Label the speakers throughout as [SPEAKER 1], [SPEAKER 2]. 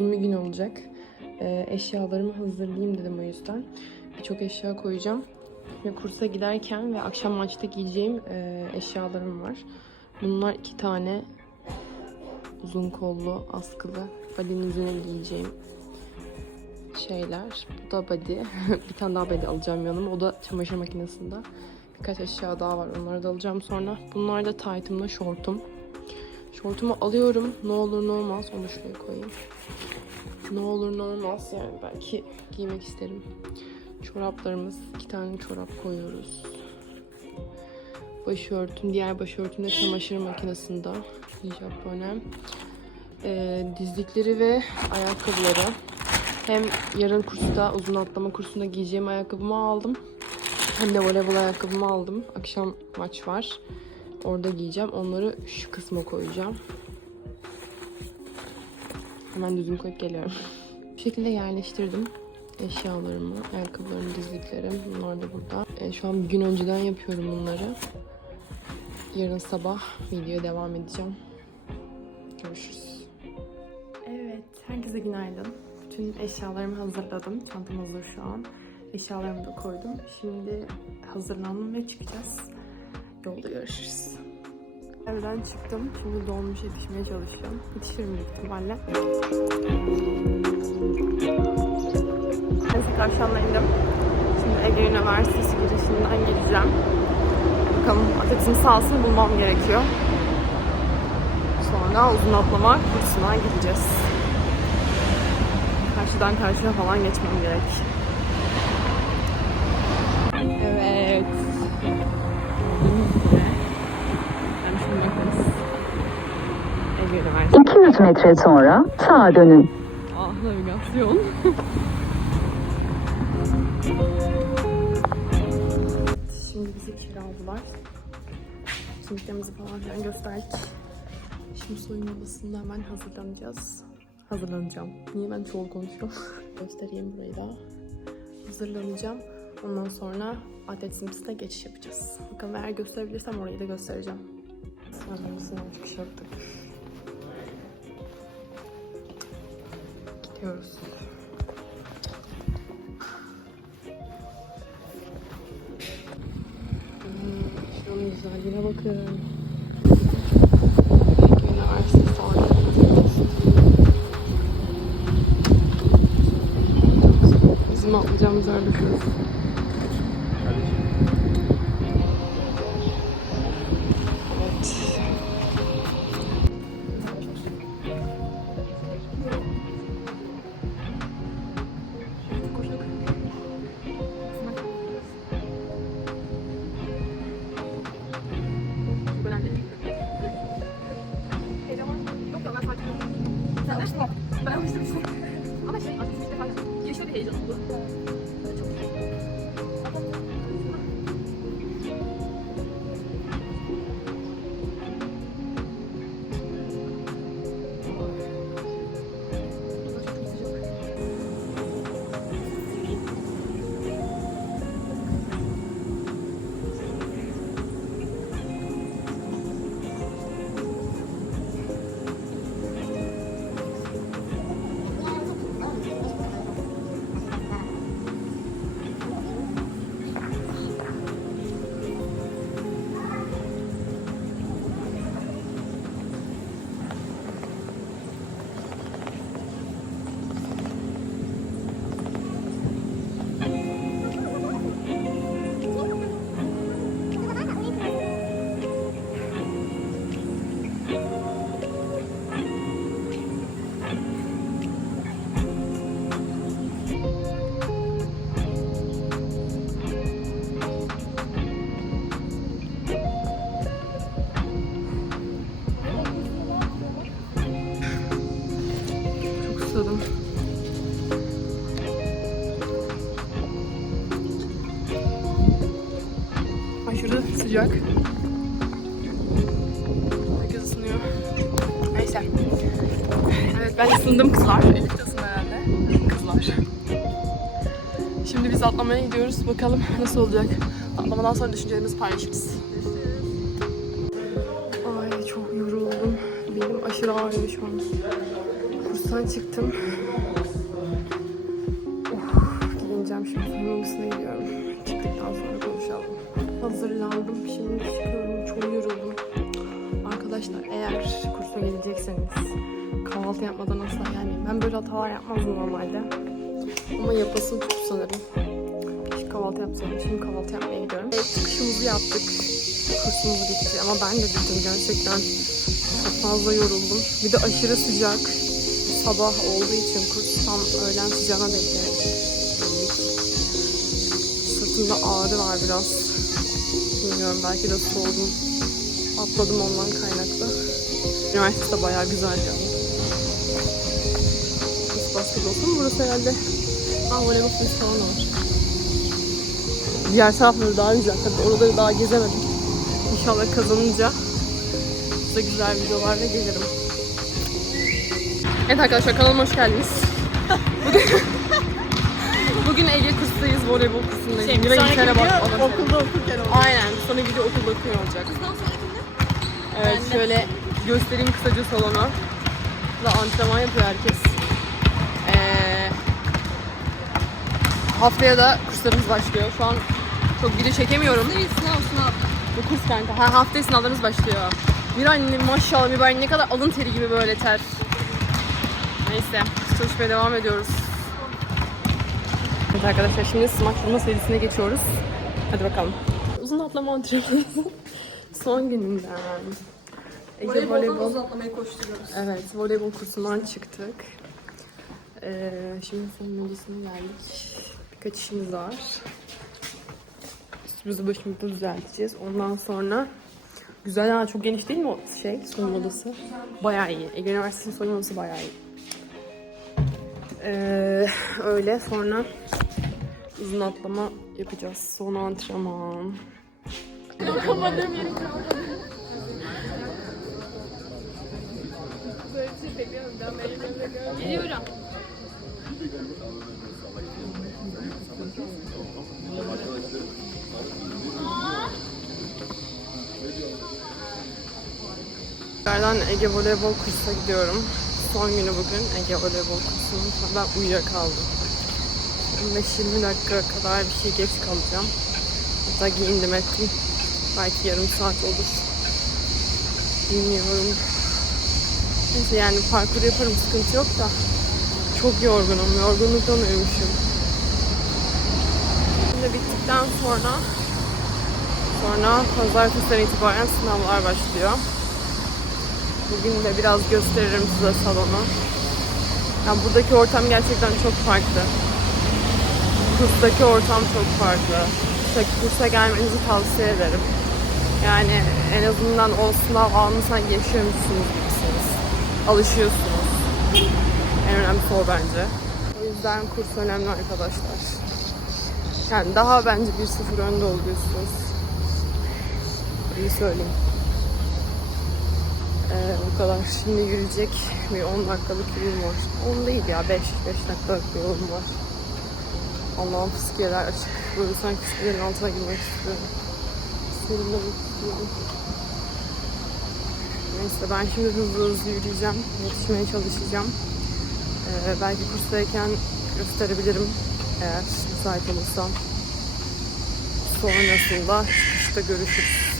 [SPEAKER 1] uzun bir gün olacak. Ee, eşyalarımı hazırlayayım dedim o yüzden. Birçok eşya koyacağım. Ve kursa giderken ve akşam maçta giyeceğim e, eşyalarım var. Bunlar iki tane uzun kollu, askılı, body'nin üzerine giyeceğim şeyler. Bu da body. bir tane daha body alacağım yanıma. O da çamaşır makinesinde. Birkaç eşya daha var. Onları da alacağım sonra. Bunlar da taytımla şortum. Şortumu alıyorum. Ne olur ne olmaz. Onu şuraya koyayım. Ne olur ne olmaz. Yani belki giymek isterim. Çoraplarımız. iki tane çorap koyuyoruz. Başörtüm. Diğer başörtüm de çamaşır makinesinde. Japonem. Ee, dizlikleri ve ayakkabıları. Hem yarın kursta, uzun atlama kursunda giyeceğim ayakkabımı aldım. Hem de voleybol ayakkabımı aldım. Akşam maç var. Orada giyeceğim. Onları şu kısma koyacağım. Hemen düzgün koyup geliyorum. Bu şekilde yerleştirdim eşyalarımı, ayakkabılarımı, dizliklerim. Bunlar da burada. E, şu an bir gün önceden yapıyorum bunları. Yarın sabah videoya devam edeceğim. Görüşürüz. Evet, herkese günaydın. Bütün eşyalarımı hazırladım. Çantam hazır şu an. Eşyalarımı da koydum. Şimdi hazırlandım ve çıkacağız. Yolda görüşürüz. Evden çıktım. Şimdi dolmuş yetişmeye çalışacağım. Yetişirim büyük ihtimalle. Neyse karşılamda indim. Şimdi Ege Üniversitesi girişinden gireceğim. Bakalım atletizm sahasını bulmam gerekiyor. Sonra uzun atlama kursuna gideceğiz. Karşıdan karşıya falan geçmem gerek.
[SPEAKER 2] metre sonra sağa dönün.
[SPEAKER 1] Ah navigasyon. Şimdi bizi kiraladılar. Kimliklerimizi falan filan gösterdik. Şimdi soyunma odasında hemen hazırlanacağız. Hazırlanacağım. Niye ben çoğul konuşuyorum? Göstereyim burayı da. Hazırlanacağım. Ondan sonra atletimize geçiş yapacağız. Bakın eğer gösterebilirsem orayı da göstereceğim. Sen de bir şey yaptık. Hmm, Şuranın güzelliğine bakın. Üniversite Bizim atlayacağımız yer bakıyoruz. Sıcak. Herkes ısınıyor. Neyse. Evet ben ısındım kızlar. Elif de ısındı herhalde. Kızlar. Şimdi biz atlamaya gidiyoruz. Bakalım nasıl olacak. Atlamadan sonra düşüncelerimizi paylaşırız. Ay çok yoruldum. Benim aşırı ağrıyor şu an. Kurs Kurstan çıktım. Kahvaltı yapmadan asla gelmeyin. Ben böyle hatalar yapmazdım normalde. Ama yapasım tuttu sanırım. Hiç kahvaltı yapsaydım. Şimdi kahvaltı yapmaya gidiyorum. Evet, çıkışımızı yaptık. Kursumuz bitti ama ben de bittim gerçekten. Çok fazla yoruldum. Bir de aşırı sıcak. Sabah olduğu için kurs tam öğlen sıcağına denk geldik. Sırtımda ağrı var biraz. Bilmiyorum belki de soğudum. Atladım ondan kaynaklı. Üniversite bayağı güzel yani. Burası basket olsun. Burası herhalde... Aa voleybol kulübü falan var. Diğer tarafları daha güzel. Tabii oraları daha gezemedim. İnşallah kazanınca size güzel videolarla gelirim. Evet arkadaşlar kanalıma hoş geldiniz. Bugün, Bugün Ege kurstayız, voleybol kursundayız.
[SPEAKER 3] Şey, bir sonraki video
[SPEAKER 1] bak, şey-
[SPEAKER 3] okulda okurken oldu.
[SPEAKER 1] Aynen, bir sonraki video okulda okuyor olacak.
[SPEAKER 3] Kızdan sonrakinde?
[SPEAKER 1] Evet,
[SPEAKER 3] Ben de.
[SPEAKER 1] şöyle göstereyim kısaca salonu. Burada antrenman yapıyor herkes. Haftaya da kurslarımız başlıyor. Şu an çok video çekemiyorum.
[SPEAKER 3] Değil sınav sınav.
[SPEAKER 1] Bu kurs kanka. Ha, haftaya sınavlarımız başlıyor. Miray anne maşallah Miray ne kadar alın teri gibi böyle ter. Neyse çalışmaya devam ediyoruz. Evet arkadaşlar şimdi smaç vurma serisine geçiyoruz. Hadi bakalım. Uzun atlama antrenmanımızın son gününden. Ege
[SPEAKER 3] Voleyboldan
[SPEAKER 1] voleybol.
[SPEAKER 3] uzatlamaya koşturuyoruz.
[SPEAKER 1] Evet, voleybol kursundan çıktık. Ee, şimdi senin odasına geldik. Birkaç işimiz var. Üstümüzü başımızı düzelteceğiz. Ondan sonra güzel ha çok geniş değil mi o şey soyunma odası? Bayağı iyi. Ege Üniversitesi'nin soyunma odası bayağı iyi. Ee, öyle sonra uzun atlama yapacağız. Son antrenman.
[SPEAKER 3] Geliyorum.
[SPEAKER 1] Tekrardan Ege Voleybol kursuna gidiyorum. Son günü bugün Ege Voleybol kursunun. Ben uyuyakaldım. 15-20 dakika kadar bir şey geç kalacağım. Hatta giyindim ettim. Belki yarım saat olur. Bilmiyorum. Neyse yani parkur yaparım sıkıntı yok da. Çok yorgunum. Yorgunluktan uyumuşum. Şimdi bittikten sonra sonra pazartesiden itibaren sınavlar başlıyor. Bugün de biraz gösteririm size salonu. Yani buradaki ortam gerçekten çok farklı. Kurstaki ortam çok farklı. İşte kursa gelmenizi tavsiye ederim. Yani en azından o sınav anını sanki yaşıyormuşsunuz gibisiniz. Alışıyorsunuz. En önemlisi o bence. O yüzden kurs önemli arkadaşlar. Yani daha bence 1-0 önde oluyorsunuz. İyi söyleyeyim. Ee, bu kadar. Şimdi yürüyecek bir 10 dakikalık yolum var. 10 değil ya 5, 5 dakikalık bir yolum var. Allah'ım fıskiyeler açık. Böyle sanki fıskiyelerin altına girmek istiyorum. Serinlemek istiyorum. Neyse ben şimdi hızlı hızlı yürüyeceğim. Yetişmeye çalışacağım. Ee, belki kurstayken gösterebilirim eğer müsait olursam. Sonrasında çıkışta görüşürüz.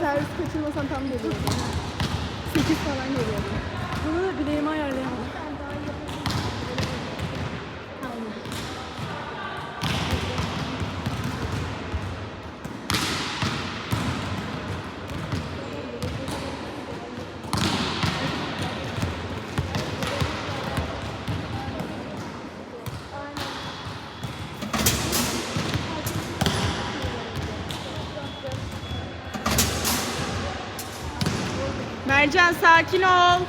[SPEAKER 3] servis kaçırmasan tam geliyordu. 8 falan geliyordu. Bunu da bileğime ayarlayamadım. Mercan sakin ol.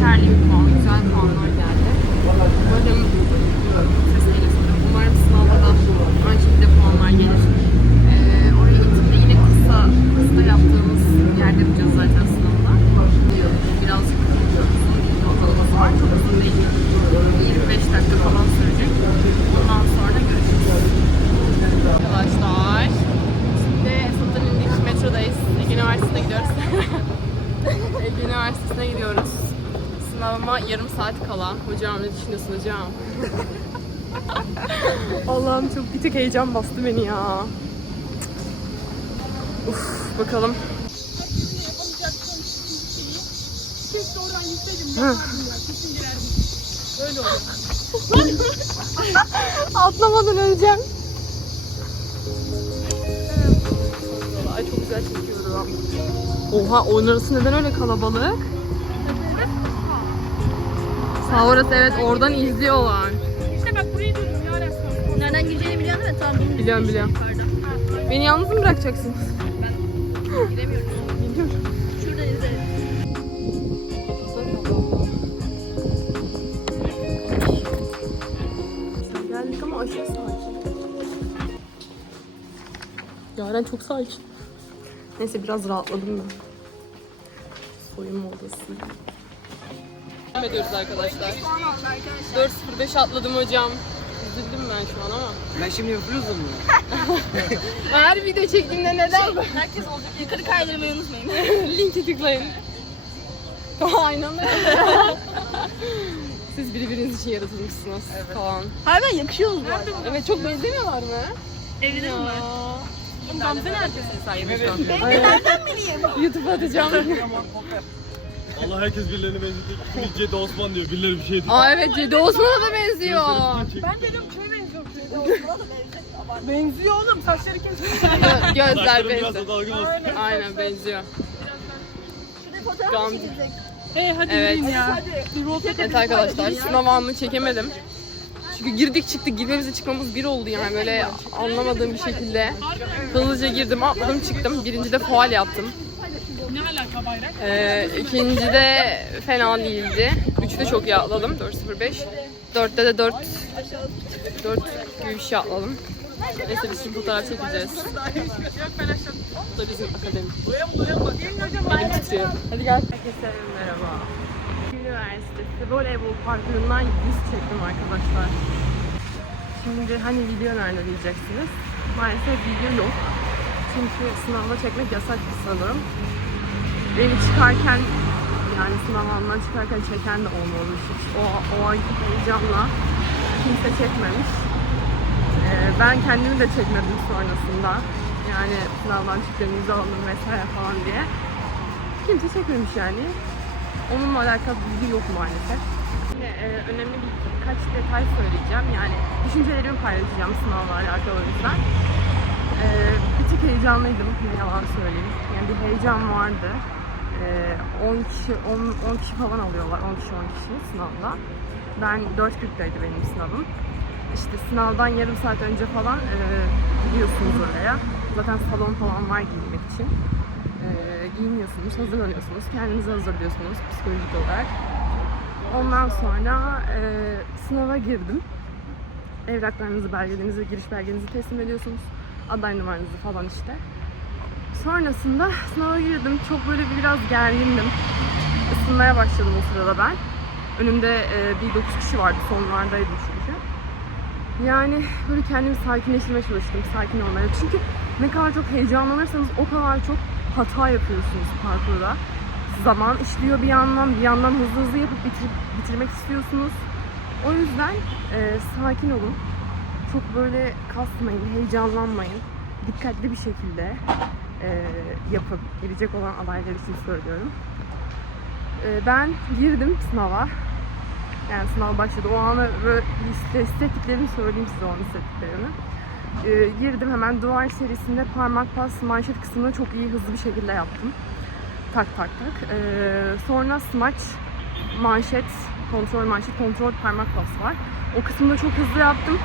[SPEAKER 1] yeterli bir puan, güzel puanlar geldi. Umarım ses geliyor. Umarım sınavda da aynı şekilde puanlar gelir. Ee, oraya gittiğimde yine kısa, kısa yaptığımız yerde yapacağız zaten sınavda. Birazcık uzun bir ortalaması var. Çok uzun değil. 25 dakika falan sürecek. Ondan sonra görüşürüz. Arkadaşlar, şimdi Esat'tan indik metrodayız. Ege Üniversitesi'ne gidiyoruz. Ege Üniversitesi'ne gidiyoruz. Sınavıma yarım saat kala. Hocam ne düşünüyorsun hocam? Allah'ım çok bir tık heyecan bastı beni ya. Uf bakalım. Hı. Atlamadan öleceğim. Ay çok güzel çekiyorum. Oha arası neden öyle kalabalık? Sağ orası evet oradan izliyorlar.
[SPEAKER 3] İşte bak burayı duydum ya resmen.
[SPEAKER 4] Nereden gireceğini biliyorsun değil mi? Tamam bunu
[SPEAKER 1] Biliyorum biliyorum. Beni yalnız mı bırakacaksın?
[SPEAKER 4] Giremiyorum. Şuradan izlerim.
[SPEAKER 1] Geldik ama aşırı sakin. Yaren çok sakin. Neyse biraz rahatladım ben. Soyunma odası. Devam ediyoruz arkadaşlar. 4.05 atladım hocam. Üzüldüm ben şu an ama.
[SPEAKER 5] Ben şimdi yapıyorsun mu?
[SPEAKER 1] Her video çektiğimde neden böyle?
[SPEAKER 4] Herkes olacak. Yukarı kaydırmayı unutmayın.
[SPEAKER 1] Linki tıklayın. Aynen öyle. Siz birbiriniz için yaratılmışsınız falan.
[SPEAKER 4] Harbiden yakışıyoruz bu arada.
[SPEAKER 1] Evet çok benzemiyorlar mı?
[SPEAKER 4] Evlenir mi?
[SPEAKER 1] Gamze neredesin sen? Evet.
[SPEAKER 4] Ben nereden bileyim?
[SPEAKER 1] YouTube'a atacağım.
[SPEAKER 6] Allah herkes birilerine benzetiyor. Biri Cedi Osman diyor, birileri bir şey diyor.
[SPEAKER 1] Aa evet Cedi Osman'a da benziyor.
[SPEAKER 3] Ben dedim kime benziyor Benziyor oğlum saçları.
[SPEAKER 1] Gö- Gözler benziyor. Aynen benziyor.
[SPEAKER 4] Çekilecek?
[SPEAKER 3] Hey hadi
[SPEAKER 1] Evet.
[SPEAKER 3] yürüyün ya.
[SPEAKER 1] Evet arkadaşlar sınav anını çekemedim. Çünkü girdik çıktık girmemize çıkmamız bir oldu yani böyle anlamadığım bir şekilde. Hızlıca girdim atladım çıktım. Birincide faal yaptım. Ee, ikincide fena değildi. Üçte çok iyi atladım. 4.05. Dörtte de 4 4 gibi bir şey atladım. Neyse biz şimdi fotoğraf çekeceğiz. Bu da bizim akademi. Benim tutuyor. Hadi gel. Herkese merhaba. Üniversitesi voleybol parkurundan yüz çektim arkadaşlar. Şimdi hani video nerede diyeceksiniz. Maalesef video yok. Çünkü sınavda çekmek yasak sanırım. Beni çıkarken yani sınav alanından çıkarken çeken de olmamış hiç. O, o anki heyecanla kimse çekmemiş. Ee, ben kendimi de çekmedim sonrasında. Yani sınavdan çıktım, yüze aldım vesaire falan diye. Kimse çekmemiş yani. Onunla alakalı bilgi yok maalesef. Yine, e, önemli bir birkaç detay söyleyeceğim. Yani düşüncelerimi paylaşacağım sınavla alakalı o yüzden. Ee, bir tık heyecanlıydım, ne yalan söyleyeyim. Yani bir heyecan vardı. Ee, 10 kişi, 10, 10 kişi falan alıyorlar, 10 kişi 10 kişi sınavda. Ben 4.40'daydı benim sınavım. İşte sınavdan yarım saat önce falan e, gidiyorsunuz oraya. Zaten salon falan var giyinmek için. E, giyiniyorsunuz, hazırlanıyorsunuz, kendinizi hazırlıyorsunuz psikolojik olarak. Ondan sonra e, sınava girdim. Evraklarınızı, belgelerinizi, giriş belgenizi teslim ediyorsunuz. Aday numaranızı falan işte. Sonrasında sınava girdim. Çok böyle biraz gergindim. Isınmaya başladım o sırada ben. Önümde e, bir 9 kişi vardı. Sonlardaydım çünkü. Yani böyle kendimi sakinleştirmeye çalıştım. Sakin olmaya. Çünkü ne kadar çok heyecanlanırsanız o kadar çok hata yapıyorsunuz parkurda. Zaman işliyor bir yandan. Bir yandan hızlı hızlı yapıp bitirip, bitirmek istiyorsunuz. O yüzden e, sakin olun. Çok böyle kasmayın, heyecanlanmayın. Dikkatli bir şekilde e, yapın. Gelecek olan adaylar için söylüyorum. E, ben girdim sınava. Yani sınav başladı. O anı hissettiklerimi söyleyeyim size o hissettiklerimi. E, girdim hemen duvar serisinde parmak pas manşet kısmını çok iyi hızlı bir şekilde yaptım. Tak tak tak. E, sonra smaç, manşet, kontrol manşet, kontrol parmak pas var. O kısmını çok hızlı yaptım.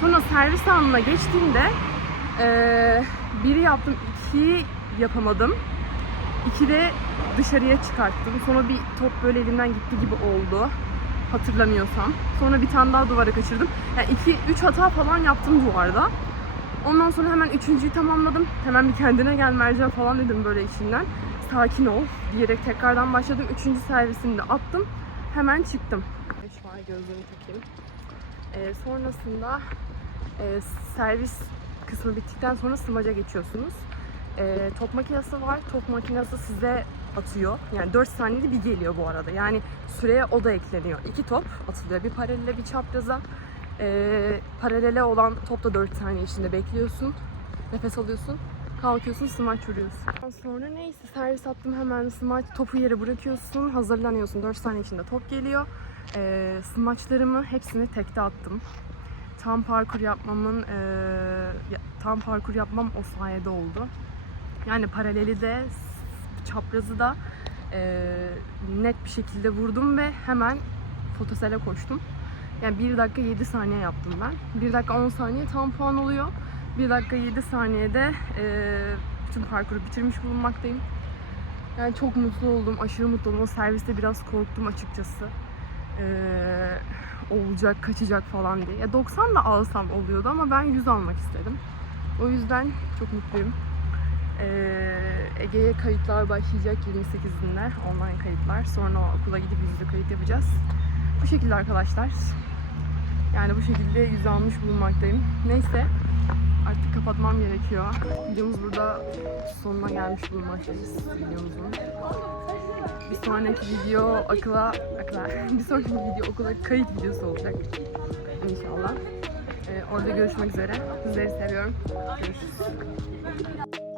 [SPEAKER 1] Sonra servis anına geçtiğimde eee biri yaptım, ikiyi yapamadım. İkide dışarıya çıkarttım. Sonra bir top böyle elimden gitti gibi oldu. Hatırlamıyorsam. Sonra bir tane daha duvara kaçırdım. Yani iki, üç hata falan yaptım duvarda. Ondan sonra hemen üçüncüyü tamamladım. Hemen bir kendine gel Mercan falan dedim böyle içinden. Sakin ol diyerek tekrardan başladım. Üçüncü servisini de attım. Hemen çıktım. Şu an gözlüğümü takayım. Ee, sonrasında e, servis kısmı bittikten sonra smaca geçiyorsunuz. Ee, top makinesi var. Top makinesi size atıyor. Yani 4 saniyede bir geliyor bu arada. Yani süreye o da ekleniyor. İki top atılıyor. Bir paralele bir çapraza. Ee, paralele olan top da 4 saniye içinde bekliyorsun. Nefes alıyorsun. Kalkıyorsun, smaç vuruyorsun. Sonra neyse servis attım hemen smaç topu yere bırakıyorsun. Hazırlanıyorsun. 4 saniye içinde top geliyor. Ee, smaçlarımı hepsini tekte attım. Tam parkur yapmamın ya- tam parkur yapmam o sayede oldu. Yani paraleli de çaprazı da ee, net bir şekilde vurdum ve hemen fotosele koştum. Yani 1 dakika 7 saniye yaptım ben. 1 dakika 10 saniye tam puan oluyor. 1 dakika 7 saniyede ee, bütün parkuru bitirmiş bulunmaktayım. Yani çok mutlu oldum, aşırı mutlu oldum. O serviste biraz korktum açıkçası. Ee, olacak, kaçacak falan diye. Ya 90 da alsam oluyordu ama ben 100 almak istedim. O yüzden çok mutluyum. Ee, Ege'ye kayıtlar başlayacak 28'inde online kayıtlar. Sonra okula gidip yüzde kayıt yapacağız. Bu şekilde arkadaşlar. Yani bu şekilde yüz almış bulunmaktayım. Neyse artık kapatmam gerekiyor. Videomuz burada sonuna gelmiş bulunmaktayız videomuzun. Bir sonraki video akıla, akıla, bir sonraki video okula kayıt videosu olacak. İnşallah. Ee, orada görüşmek üzere. Sizleri seviyorum. Görüşürüz.